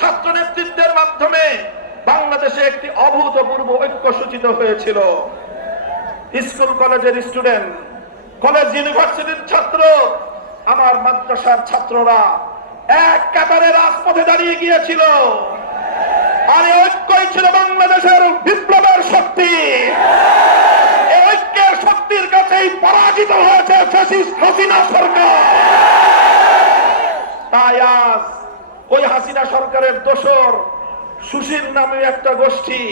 ছাত্র নেতৃত্বের মাধ্যমে বাংলাদেশে একটি অভূতপূর্ব ঐক্য সূচিত হয়েছিল। স্কুল কলেজের স্টুডেন্ট, কলেজ ইউনিভার্সিটির ছাত্র, আমার মাদ্রাসার ছাত্ররা এক কাতারে রাজপথে দাঁড়িয়ে গিয়েছিল। আর এই ঐক্যই ছিল বাংলাদেশের বিপ্লবের শক্তি। এই ঐক্যের শক্তির কাছেই পরাজিত হয়েছে ফ্যাসিস্ট হাসিনা সরকার। তাই আজ ওই হাসিনা সরকারের দোসর সুশীল নামে একটা গোষ্ঠী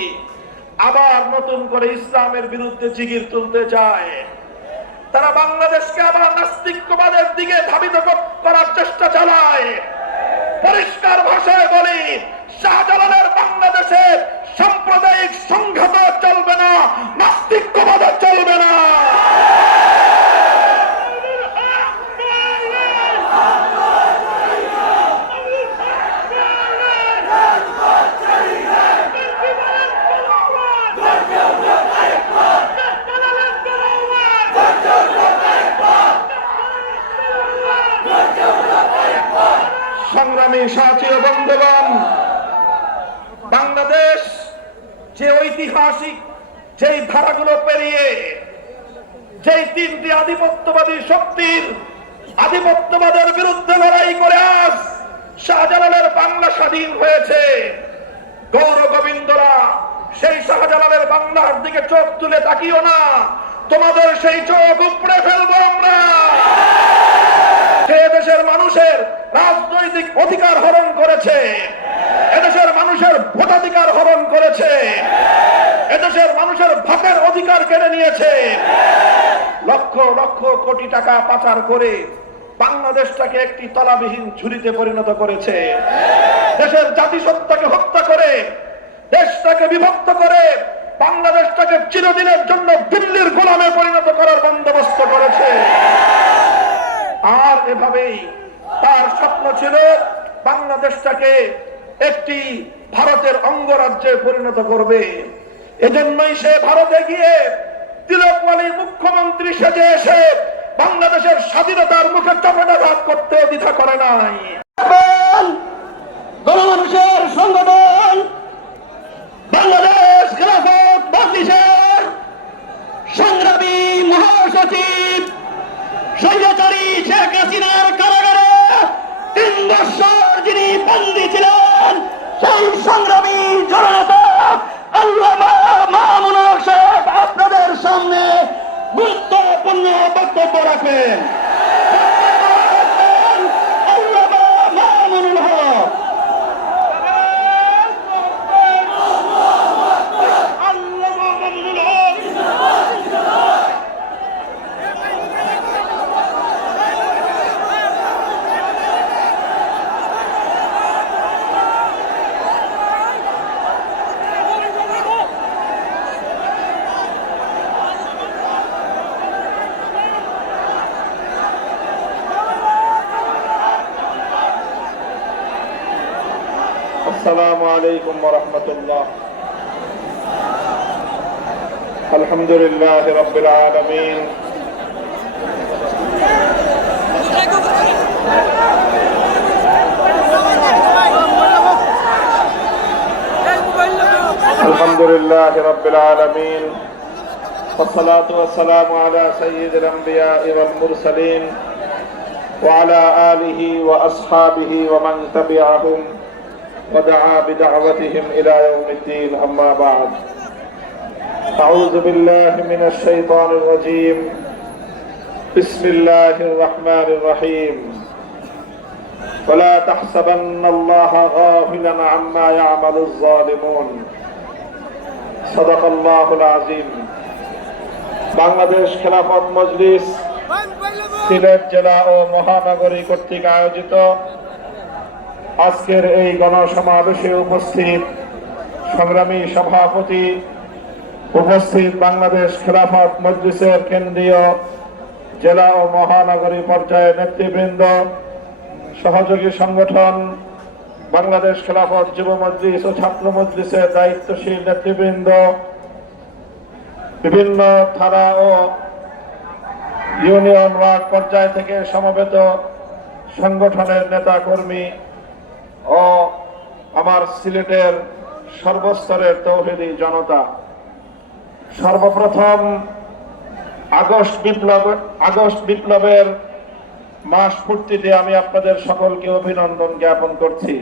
আবার নতুন করে ইসলামের বিরুদ্ধে জিগির তুলতে চায়। তারা বাংলাদেশকে আবার নাস্তিক্যবাদের দিকে ধাবিত করার চেষ্টা চালায়। পরিষ্কার ভাষায় বলি, শাহজালালের বাংলাদেশে সাম্প্রদায়িক সংঘাত চলবে না, নাস্তিক্যবাদ চলবে না। সংগ্রামী সাথী ও বন্ধুগণ, বাংলাদেশ যে ঐতিহাসিক যেই ধারাগুলো পেরিয়ে যেই তিনটি আধিপত্যবাদী শক্তির আধিপত্যবাদের বিরুদ্ধে লড়াই করে আজ শাহজালালের বাংলা স্বাধীন হয়েছে, গৌর গোবিন্দরা সেই শাহজালালের বাংলার দিকে চোখ তুলে তাকিও না, তোমাদের সেই চোখ উপড়ে ফেলবো আমরা। এদেশের মানুষের রাজনৈতিক অধিকার হরণ করেছে, এদেশের মানুষের ভোটাধিকার হরণ করেছে, এদেশের মানুষের ভোটের অধিকার কেড়ে নিয়েছে, লক্ষ লক্ষ কোটি টাকা পাচার করে বাংলাদেশটাকে একটি তলাবিহীন ঝুড়িতে পরিণত করেছে, দেশের জাতিসত্তাকে হত্যা করে দেশটাকে বিভক্ত করে বাংলাদেশটাকে চিরদিনের জন্য দিল্লির গোলামে পরিণত করার বন্দোবস্ত করেছে। আর এভাবেই তার স্বপ্ন ছিল বাংলাদেশটাকে একটি ভারতের অঙ্গরাজ্যে পরিণত করবে। এজন্যই সে ভারতে গিয়ে তিলকওয়ালী মুখ্যমন্ত্রী সেজে এসে বাংলাদেশের স্বাধীনতার মুখে চপেটাঘাত করতে দ্বিধা করে নাই। গণমানুষের সংগঠন বাংলাদেশ খেলাফত মজলিসের সংগ্রামী মহাসচিব স্বৈরাচারী শেখ হাসিনার কারাগারে 3 বছর যিনি বন্দী ছিলেন, সেই সংগ্রামী জননেতা আল্লামা মামুনুল হক সাহেব আপনাদের সামনে গুরুত্বপূর্ণ বক্তব্য রাখবেন। আল্লামা মামুনুল হক। আসসালামু আলাইকুম ওয়া রাহমাতুল্লাহ। আলহামদুলিল্লাহি রাব্বিল আলামিন। আলহামদুলিল্লাহি রাব্বিল আলামিন। والصلاة والسلام على سيد الأنبياء والمرسلين وعلى آله وأصحابه ومن تبعهم ودعا بدعوتهم إلى يوم الدين. أما بعد، أعوذ بالله من الشيطان الرجيم. بسم الله الرحمن الرحيم. ولا تحسبن الله غافلا عما يعمل الظالمون. صدق الله العظيم. বাংলাদেশ খেলাফত মজলিস সিলেট জেলা ও মহানগরী কর্তৃক আয়োজিত আজকের এই গণসমাবেশে উপস্থিত সংগ্রামী সভাপতি, উপস্থিত বাংলাদেশ খেলাফত মজলিসের কেন্দ্রীয়, জেলা ও মহানগরী পর্যায়ের নেতৃবৃন্দ, সহযোগী সংগঠন বাংলাদেশ খেলাফত যুব মজলিস ও ছাত্র মজলিসের দায়িত্বশীল নেতৃবৃন্দ, বিভিন্ন থানা ও ইউনিয়ন ওয়ার্ড পর্যায় থেকে সমবেত সংগঠনের নেতা কর্মী ও আমার সিলেটের সর্বস্তরের তৌহিদি জনতা, সর্বপ্রথম আগস্ট বিপ্লবের মাস পূর্তিতে আমি আপনাদের সকলকে অভিনন্দন জ্ঞাপন করছি।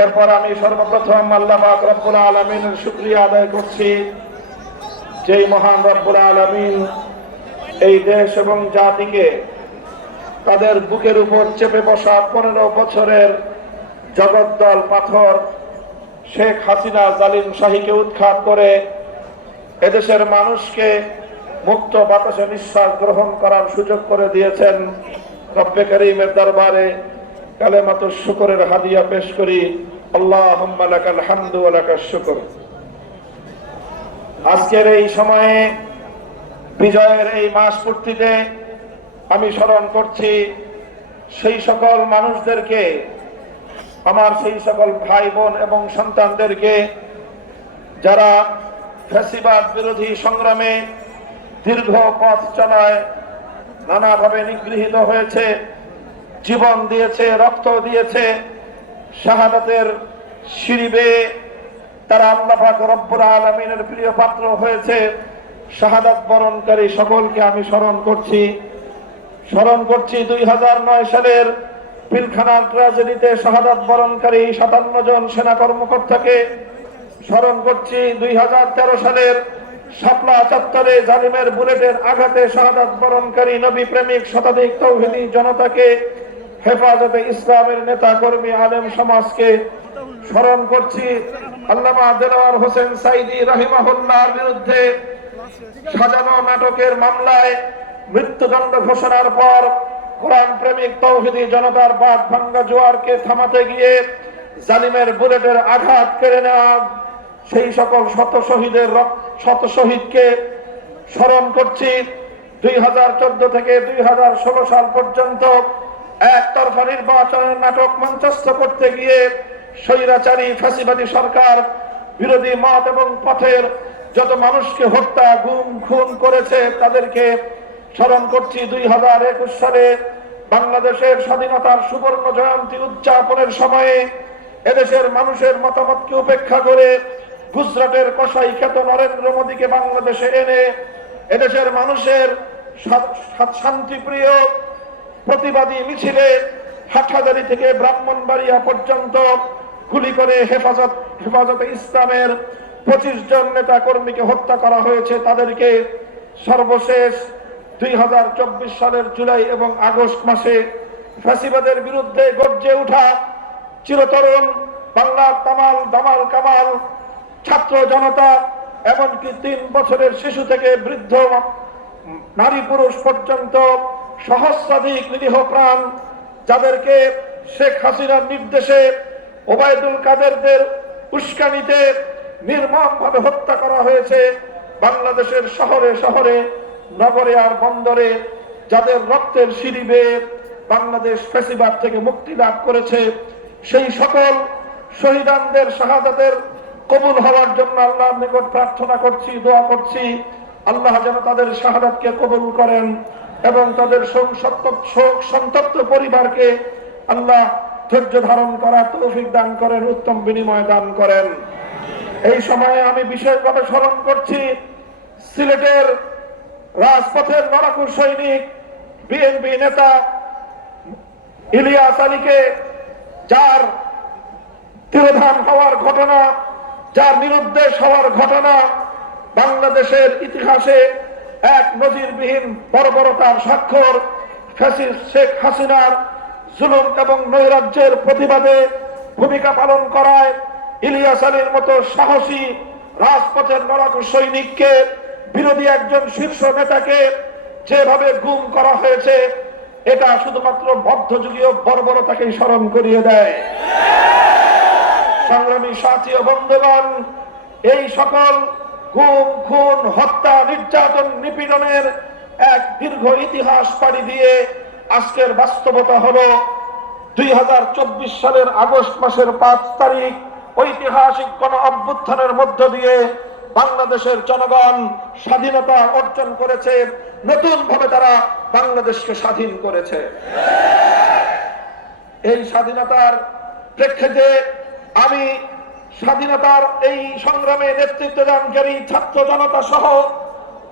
এরপর আমি সর্বপ্রথম আল্লাহ পাক রব্বুল আলামিনের শুকরিয়া আদায় করছি, যেই মহান রব্বুল আলামিন এই দেশ এবং জাতিকে তাদের বুকের উপর চেপে বসা 15 বছরের জগদ্দল পাথর শেখ হাসিনা জালিম শাহীকে উৎখাত করে এদেশের মানুষকে মুক্ত বাতাসে নিঃশ্বাস গ্রহণ করার সুযোগ করে দিয়েছেন। রব্বে করিমের দরবারে কালেমাতুশ শুকরের হাদিয়া পেশ করি। আল্লাহুম্মা লাকাল হামদু ওয়া লাকাশ শুকর। আজকের এই সময়ে বিজয়ের এই মাস পূর্তিতে আমি স্মরণ করছি সেই সকল মানুষদেরকে, আমার সেই সকল ভাই বোন এবং সন্তানদেরকে যারা ফ্যাসিবাদ বিরোধী সংগ্রামে দীর্ঘ পথ চলায় নানাভাবে নিগৃহীত হয়েছে, জীবন দিয়েছে, রক্ত দিয়েছে, শাহাদাতের সিঁড়ি বেয়ে তারা আল্লাহ পাক রব্বুল আলামিনের প্রিয় পাত্র হয়েছে। শাহাদাত বরণকারী সকলকে আমি স্মরণ করছি 2009 সালের পিলখানার ট্র্যাজেডিতে শাহাদাত বরণকারী 57 জন সেনা কর্মকর্তাকে। স্মরণ করছি 2013 সালের শাপলা চত্বরে জালিমের বুলেটের আঘাতে শাহাদাত বরণকারী নবী প্রেমিক শতাধিক তৌহিদি জনতাকে, হেফাজতে ইসলামের নেতা কর্মী আলেম সমাজকে। স্মরণ করছি আল্লামা দেলোয়ার হোসেন সাইদি রাহিমাহুল্লাহর বিরুদ্ধে সাজানো নাটকের মামলায় মৃত্যুদণ্ড ঘোষণার পর কোরআন প্রেমিক তৌহিদি জনতার বাদ ভাঙ্গা জোয়ারকে থামাতে গিয়ে জালিমের বুলেটের আঘাত কেড়ে নেওয়া সেই সকল শত শহীদকে স্মরণ করছি। 2014 থেকে 2016 সাল পর্যন্ত একতরফা নির্বাচনের নাটক মঞ্চস্থ করতে গিয়ে স্বৈরাচারী ফ্যাসিবাদী সরকার বিরোধী মত এবং পথের যত মানুষকে হত্যা, গুম, খুন করেছে তাদেরকে স্মরণ করছি। 2021 সালে বাংলাদেশের স্বাধীনতার সুবর্ণ জয়ন্তী উদযাপনের সময়ে এদেশের মানুষের মতামতকে উপেক্ষা করে গুজরাটের কসাই খ্যাত নরেন্দ্র মোদীকে বাংলাদেশে এনে এদেশের মানুষের শান্তিপ্রিয় প্রতিবাদী মিছিলে হাটহাজারী থেকে ব্রাহ্মণবাড়িয়া পর্যন্ত গুলি করে হেফাজতে ইসলামের 25 জন নেতা কর্মীকে হত্যা করা হয়েছে। তাদেরকে সর্বশেষ 2024 সালের জুলাই এবং আগস্ট মাসে ফ্যাসিবাদের বিরুদ্ধে গর্জে ওঠা চিরতরুণ বাংলার দামাল কামাল ছাত্র জনতা, এমনকি 3 বছরের শিশু থেকে বৃদ্ধ নারী পুরুষ পর্যন্ত সহস্রাধিক নিরীহ প্রাণ, যাদেরকে শেখ হাসিনার নির্দেশে ওবায়দুল কাদেরদের উস্কানিতে নির্মমভাবে হত্যা করা হয়েছে। বাংলাদেশের শহরে শহরে, নগরে আর বন্দরে যাদের রক্তের সিঁড়ি বেয়ে বাংলাদেশ ফ্যাসিবাদ থেকে মুক্তি লাভ করেছে, সেই সকল শহীদানদের শাহাদাতের কবুল হওয়ার জন্য আল্লাহর নিকট প্রার্থনা করছি, দোয়া করছি। আল্লাহ যেন তাদের শাহাদাতকে কবুল করেন এবং তাদের শোক সন্তপ্ত পরিবারকে আল্লাহ ধৈর্য ধারণ করার তৌফিক দান করেন, উত্তম বিনিময় দান করেন। এই সময়ে আমি বিশেষভাবে স্মরণ করছি সিলেটের রাজপথের লড়াকু সৈনিক বিএনপি নেতা ইলিয়াস আলীকে, যার তিরোধান হওয়ার ঘটনা, যার নিরুদ্দেশ হওয়ার ঘটনা বাংলাদেশের ইতিহাসে এক নজিরবিহীন বর্বরতার স্বাক্ষর। ফ্যাসিস্ট শেখ হাসিনার জুলুম এবং নৈরাজ্যের প্রতিবাদে ভূমিকা পালন করায় ইলিয়াস আলীর মতো সাহসী রাজপথের লড়াকু সৈনিককে, বিরোধী একজন শীর্ষ নেতাকে যেভাবে গুম করা হয়েছে, এটা শুধুমাত্র মধ্যযুগীয় বর্বরতাকে স্মরণ করিয়ে দেয়। সংগ্রামী সাথী ও বন্ধুগণ, এই সকল গুম, খুন, হত্যা, নির্যাতন, নিপীড়নের এক দীর্ঘ ইতিহাস পাড়ি দিয়ে আজকের বাস্তবতা হলো 2024 সালের আগস্ট মাসের 5 তারিখ ঐতিহাসিক গণ অভ্যুত্থানের মধ্য দিয়ে বাংলাদেশের জনগণ স্বাধীনতা অর্জন করেছে। নতুন ভাবে তারা বাংলাদেশকে স্বাধীন করেছে। এই স্বাধীনতার প্রেক্ষিতে আমি স্বাধীনতার এই সংগ্রামে নেতৃত্বদানকারী ছাত্র জনতা সহ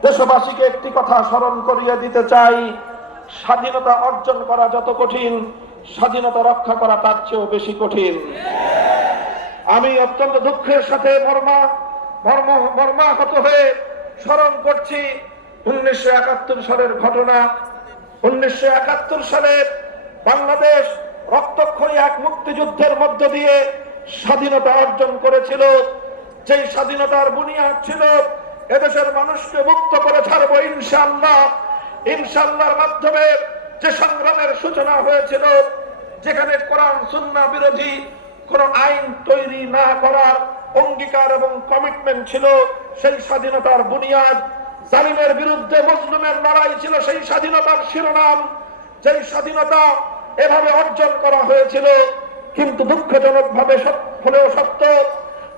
দেশবাসীকে একটি কথা স্মরণ করিয়ে দিতে চাই, স্বাধীনতা অর্জন করা যত কঠিন, স্বাধীনতা রক্ষা করা তার চেয়েও বেশি কঠিন। আমি অত্যন্ত দুঃখের সাথে মর্মাহত হয়ে স্মরণ করছি 1971 সালের ঘটনা। 1971 সালে বাংলাদেশ রক্তক্ষয়ী এক মুক্তিযুদ্ধের মধ্য দিয়ে স্বাধীনতা অর্জন করেছিল। যেই স্বাধীনতার বুনিয়াদ ছিল এদেশের মানুষকে মুক্ত করে ছাড়বো ইনশাআল্লাহ। ইনশাআল্লাহর মাধ্যমে যে সংগ্রামের সূচনা হয়েছিল, যেখানে কোরআন সুন্নাহ বিরোধী কোন আইন তৈরি না করার অঙ্গীকার এবং কমিটমেন্ট ছিল, সেই স্বাধীনতার বুনিয়াদ। জালিমের বিরুদ্ধে মজলুমের লড়াই ছিল সেই স্বাধীনতার শিরোনাম। যেই স্বাধীনতা এভাবে অর্জন করা হয়েছিল, কিন্তু দুঃখজনক ভাবে হলেও সত্য,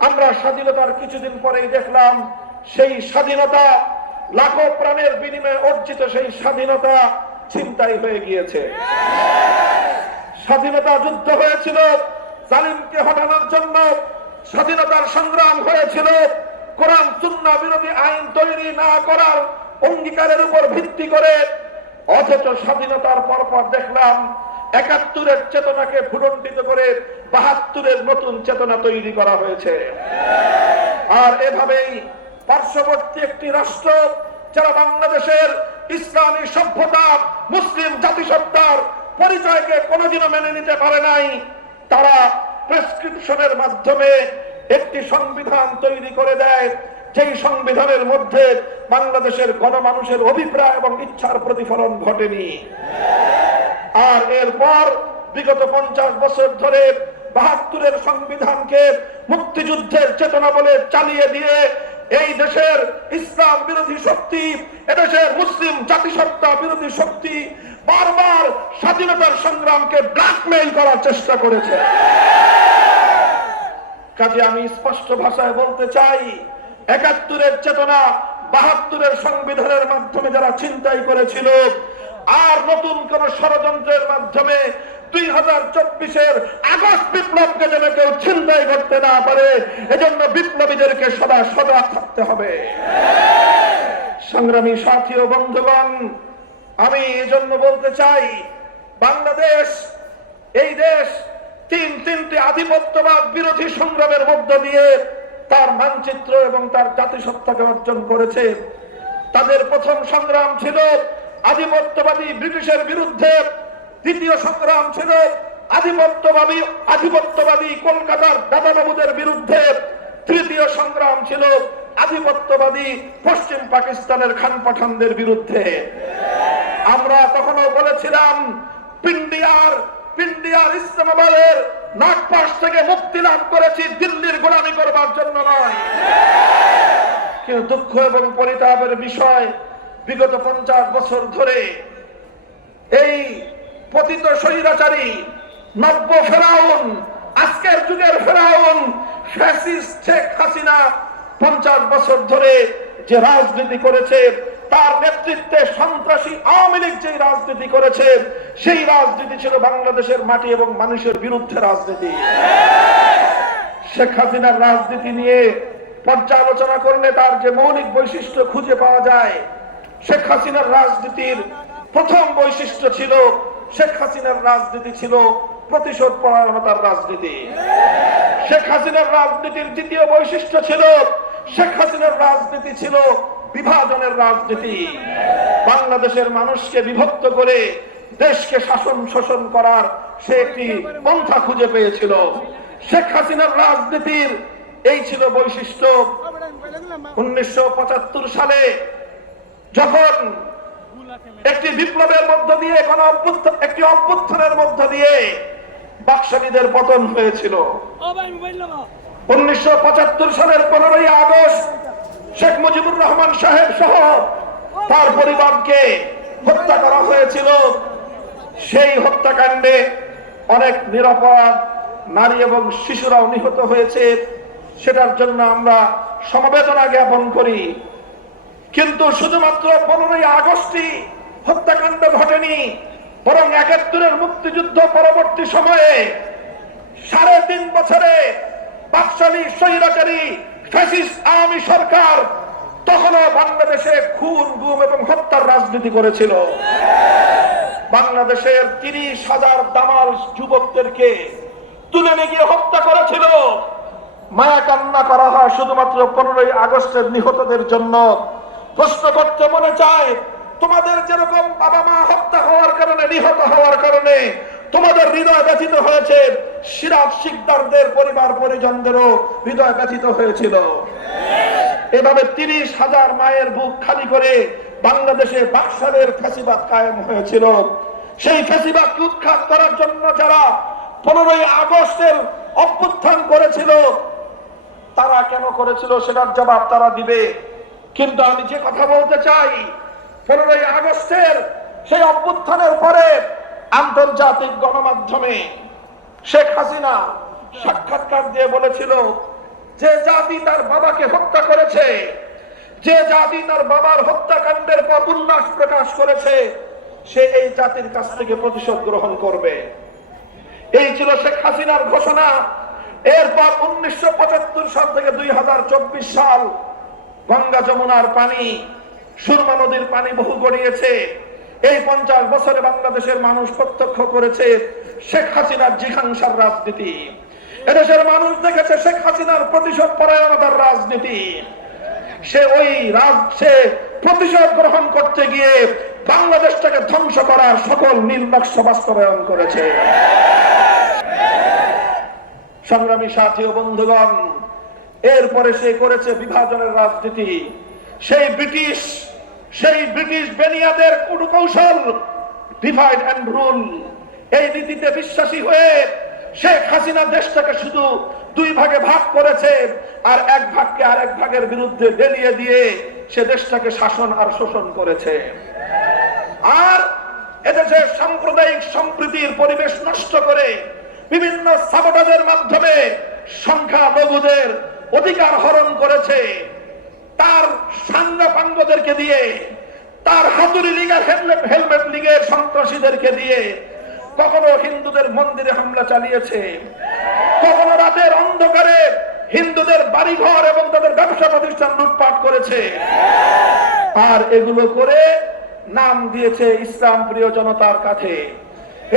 আমরা স্বাধীনতার কিছুদিন পরেই দেখলাম সেই স্বাধীনতা, লাখো প্রাণের বিনিময়ে অর্জিত সেই স্বাধীনতা ছিনতাই হয়ে গিয়েছে। স্বাধীনতা যুদ্ধ হয়েছিল জালিমকে হটানোর জন্য, স্বাধীনতার সংগ্রাম হয়েছিল কোরআন সুন্নাহ বিরোধী আইন তৈরি না করার অঙ্গীকারের উপর ভিত্তি করে। অথচ স্বাধীনতার পরপর দেখলাম 71-এর চেতনাকে ফুটন্তিত করে 72-এর নতুন চেতনা তৈরি করা হয়েছে। আর এভাবেই পার্শ্ববর্তী একটি রাষ্ট্র যারা বাংলাদেশের ইসলামী সভ্যতা, মুসলিম জাতিসত্তার পরিচয়কে কোনোদিনও মেনে নিতে পারে নাই, তারা প্রেসক্রিপশনের মাধ্যমে একটি সংবিধান তৈরি করে দেয়, যেই সংবিধানের মধ্যে বাংলাদেশের গণমানুষের অভিপ্রায় এবং ইচ্ছার প্রতিফলন ঘটেনি। আর এরপর বিগত 50 বছর ধরে 72-এর সংবিধানকে মুক্তিযুদ্ধের চেতনা বলে চালিয়ে দিয়ে এই দেশের ইসলাম বিরোধী শক্তি, এদেশের মুসলিম জাতিসত্তা বিরোধী শক্তি বারবার স্বাধীনতার সংগ্রামকে ব্ল্যাকমেইল করার চেষ্টা করেছে। কাজে আমি স্পষ্ট ভাষায় বলতে চাই, 71-এর চেতনা 72-এর সংবিধানের মাধ্যমে যারা ছিনতাই করেছিল, আর নতুন কোন ষড়যন্ত্রের মাধ্যমে 2024-এর আগস্ট বিপ্লবকে যেন কেউ ছিনতাই করতে না পারে, এজন্য বিপ্লবীদেরকে সদা সজাগ থাকতে হবে। সংগ্রামী সাথী ও বন্ধুগণ, আমি এজন্য বলতে চাই, বাংলাদেশ, এই দেশ তিনটি আধিপত্যবাদ বিরোধী সংগ্রামের মধ্য দিয়ে তার মানচিত্র এবং তার জাতিসত্তাকে অর্জন করেছে। তাদের প্রথম সংগ্রাম ছিল আধিপত্যবাদী ব্রিটিশের বিরুদ্ধে, দ্বিতীয় সংগ্রাম ছিল আধিপত্যবাদী কলকাতার দাদাবাবুদের বিরুদ্ধে, তৃতীয় সংগ্রাম ছিল আধিপত্যবাদী পশ্চিম পাকিস্তানের খান পাঠানদের বিরুদ্ধে। আমরা তখনও বলেছিলাম পিন্ডিয়ার ইসলামাবাদের নাগপাশ থেকে মুক্তি লাভ করেছি দিল্লির গোলামি করবার জন্য নয়। কিন্তু দুঃখ এবং পরিতাপের বিষয়, বিগত 50 বছর ধরে এই পতিত স্বৈরাচারী নব্য ফেরাউন, আজকের যুগের ফেরাউন ফ্যাসিস্ট শেখ হাসিনা 50 বছর ধরে যে রাজনীতি করেছে, তার নেতৃত্বে সন্ত্রাসী আওয়ামী লীগ যে রাজনীতি করেছে, সেই রাজনীতি ছিল বাংলাদেশের মাটি এবং মানুষের বিরুদ্ধে রাজনীতি। শেখ হাসিনার রাজনীতি নিয়ে পর্যালোচনা করলে তার যে মৌলিক বৈশিষ্ট্য খুঁজে পাওয়া যায়, শেখ হাসিনার রাজনীতির প্রথম বৈশিষ্ট্য ছিল, শেখ হাসিনার রাজনীতি ছিল প্রতিশোধ পরায়ণতার রাজনীতি। শেখ হাসিনার রাজনীতির দ্বিতীয় বৈশিষ্ট্য ছিল, শেখ হাসিনার রাজনীতি ছিল বিভাজনের রাজনীতি। বাংলাদেশের মানুষকে বিভক্ত করে দেশকে শাসন শোষণ করার সে একটি পন্থা খুঁজে পেয়েছিল। শেখ হাসিনার রাজনীতির এই ছিল বৈশিষ্ট্য। 1975 সালে যখন একটি বিপ্লবের মধ্য দিয়ে একটি অভ্যুত্থানের মধ্য দিয়ে বাকশালীদের পতন হয়েছিল, 1975 সালের 15ই আগস্ট শেখ মুজিবুর রহমান সাহেব সহ তার পরিবারকে হত্যা করা হয়েছিল। সেই হত্যাকাণ্ডে অনেক নিরাপরাধ নারী এবং শিশুরাও নিহত হয়েছে, সেটার জন্য আমরা সমবেদনা জ্ঞাপন করি। কিন্তু শুধুমাত্র 15ই আগস্টই হত্যাকাণ্ড ঘটেনি, বরং 71-এর মুক্তিযুদ্ধ পরবর্তী সময়ে 3 বছরে বাকশালী স্বৈরাচারী ফ্যাসিস্ট আওয়ামী সরকার তখনও বাংলাদেশে খুন গুম এবং হত্যার রাজনীতি করেছিল। বাংলাদেশের 30,000 দামাল যুবকদেরকে তুলে নিয়ে গিয়ে হত্যা করেছিল। মায়া কান্না করা হয় শুধুমাত্র 15ই আগস্টের নিহতদের জন্য। প্রশ্ন করতে মনে চায়, তোমাদের যেরকম বাবা মা হত্যা হওয়ার কারণে, নিহত হওয়ার কারণে তোমাদের হৃদয় ব্যথিত হয়েছে, সিরাজ শিকদারদের পরিবার পরিজনদেরও হৃদয় ব্যথিত হয়েছিল। এভাবে 30,000 মায়ের বুক খালি করে বাংলাদেশে বাকশালের ফ্যাসিবাদ কায়েম হয়েছিল। সেই ফ্যাসিবাদকে উৎখাত করার জন্য যারা 15ই আগস্টের অভ্যুত্থান করেছিল, তারা কেন করেছিল সেটার জবাব তারা দিবে। কিন্তু আমি যে কথা বলতে চাই, 15ই আগস্টের সেই অভ্যুত্থানের পরে আন্তর্জাতিক গণমাধ্যমে শেখ হাসিনা সাক্ষাৎকার দিয়ে বলেছিল, যে জাতি তার বাবাকে হত্যা করেছে, যে জাতি তার বাবার হত্যাকাণ্ডের পর উল্লাস প্রকাশ করেছে, সে এই জাতির কাছ থেকে প্রতিশোধ গ্রহণ করবে। এই ছিল শেখ হাসিনার ঘোষণা। এরপর 1975 সাল থেকে 2024 সাল গঙ্গা যমুনার পানি, সুরমা নদীর পানি বহু গড়িয়েছে। এই 50 বছরে বাংলাদেশের মানুষ প্রত্যক্ষ করেছে শেখ হাসিনার জিঘাংসার রাজনীতি। এদেশের মানুষ দেখেছে শেখ হাসিনার প্রতিশোধ পরায়ণতার রাজনীতি। সে প্রতিশোধ গ্রহণ করতে গিয়ে বাংলাদেশটাকে ধ্বংস করার সকল নীল নকশা বাস্তবায়ন করেছে। সংগ্রামী সাথী ও বন্ধুগণ, এরপরে সে করেছে বিভাজনের রাজনীতি। সেই ব্রিটিশ বেনিয়াদের কূটকৌশল, ডিভাইড এন্ড রুল, এই নীতিতে বিশ্বাসী হয়ে শেখ হাসিনা দেশটাকে শুধু 2 ভাগে ভাগ করেছে, আর 1 ভাগকে আরেক ভাগের বিরুদ্ধে ডেলিয়ে দিয়ে সে দেশটাকে শাসন আর শোষণ করেছে। আর এদেশের সাম্প্রদায়িক সম্প্রীতির পরিবেশ নষ্ট করে বিভিন্ন সাবোটাজের মাধ্যমে সংখ্যালঘুদের অধিকার হরণ করেছে। তার সাঙ্গপাঙ্গদেরকে দিয়ে, তার হাতুড়ি লীগের হেলমেট লীগের সন্ত্রাসীদেরকে দিয়ে কখনো হিন্দুদের মন্দিরে হামলা চালিয়েছে, কখনো রাতের অন্ধকারে হিন্দুদের বাড়িঘর এবং তাদের ব্যবসা প্রতিষ্ঠান লুটপাট করেছে। আর এগুলো করে নাম দিয়েছে ইসলাম প্রিয় জনতার কাছে।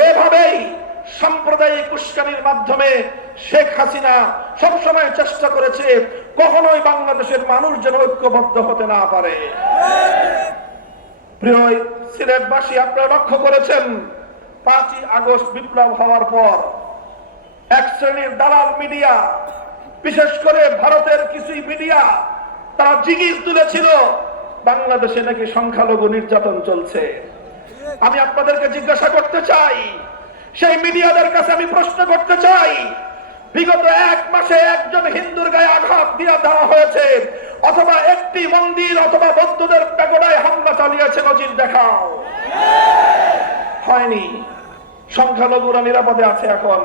এভাবেই সাম্প্রদায়িক উস্কানির মাধ্যমে শেখ হাসিনা সবসময় চেষ্টা করেছে কখনোই বাংলাদেশের মানুষ যেন ঐক্যবদ্ধ হতে না পারে। প্রিয় সিলেটবাসী, আপনারা লক্ষ্য করেছেন 5ই আগস্ট বিপ্লব হওয়ার পর এক শ্রেণীর দালাল মিডিয়া, বিশেষ করে ভারতের কিছু মিডিয়া, তারা জিগির তুলেছিল বাংলাদেশে নাকি সংখ্যালঘু নির্যাতন চলছে। আমি আপনাদেরকে জিজ্ঞাসা করতে চাই, সেই মিডিয়াদের কাছে আমি প্রশ্ন করতে চাই, বিগত 1 মাসে একজন হিন্দুর গায়ে আঘাত দিয়ে দেওয়া হয়েছে, অথবা একটি মন্দির অথবা বৌদ্ধদের প্যাগোডায় হামলা চালিয়েছে, নজির দেখাও। হয়নি। সংখ্যালঘুরা নিরাপদে আছে এখন,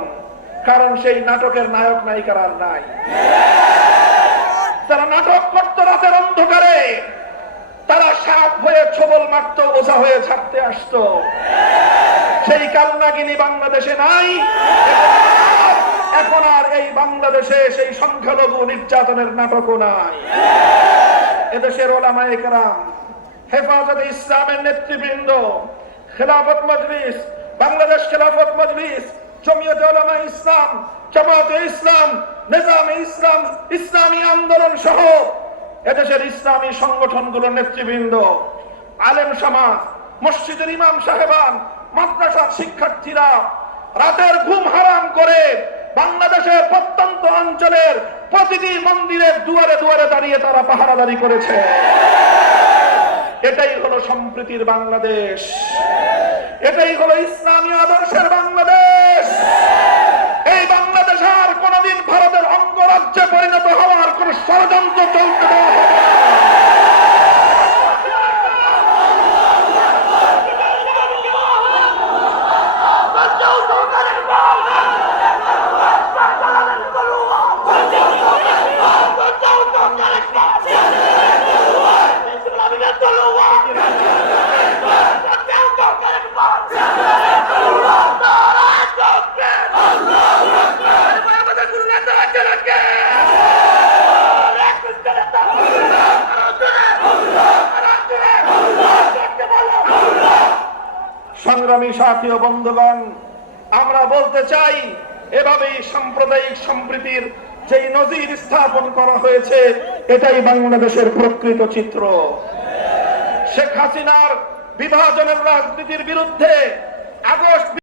কারণ সেই নাটকের নায়ক নায়িকার আর নাই। যারা নাটক করত রাতের অন্ধকারে, তারা সাপ হয়ে ছবল মারত, ওঝা হয়ে ছাড়তে আসতো, সেই কালনাগিনী বাংলাদেশে নাই। এখন আর এই বাংলাদেশে সেই সংখ্যালঘু নির্যাতনের নাটকও নাই। এদেশের ওলামায়ে কেরাম, হেফাজতে ইসলামের নেতৃবৃন্দ, খেলাফত মজলিস, বাংলাদেশ খেলাফত মজলিস, জমিয়তে উলামা ইসলাম, জামায়াতে ইসলাম, নিজামে ইসলাম, ইসলামী আন্দোলন সহ এদেশের ইসলামী সংগঠনগুলোর নেতৃবৃন্দ, আলেম সমাজ, মসজিদের ইমাম সাহেবান, মাদ্রাসার শিক্ষার্থীরা রাতের ঘুম হারাম করে বাংলাদেশের প্রত্যন্ত অঞ্চলের প্রতিটি মন্দিরের দুয়ারে দুয়ারে দাঁড়িয়ে তারা পাহারাদারি করেছে। এটাই হলো সম্প্রীতির বাংলাদেশ, এটাই হলো ইসলামী আদর্শের বাংলাদেশ। এই বাংলাদেশ আর কোনদিন ভারতের অঙ্গরাজ্যে পরিণত হওয়ার কোন ষড়যন্ত্র চলতে দেওয়া হবে না। সংগ্রামী সাথী ও বন্ধুগণ, আমরা বলতে চাই এভাবেই সাম্প্রদায়িক সম্প্রীতির যেই নজির স্থাপন করা হয়েছে, এটাই বাংলাদেশের প্রকৃত চিত্র। শেখ হাসিনার বিভাজনের রাজনীতির বিরুদ্ধে আগস্ট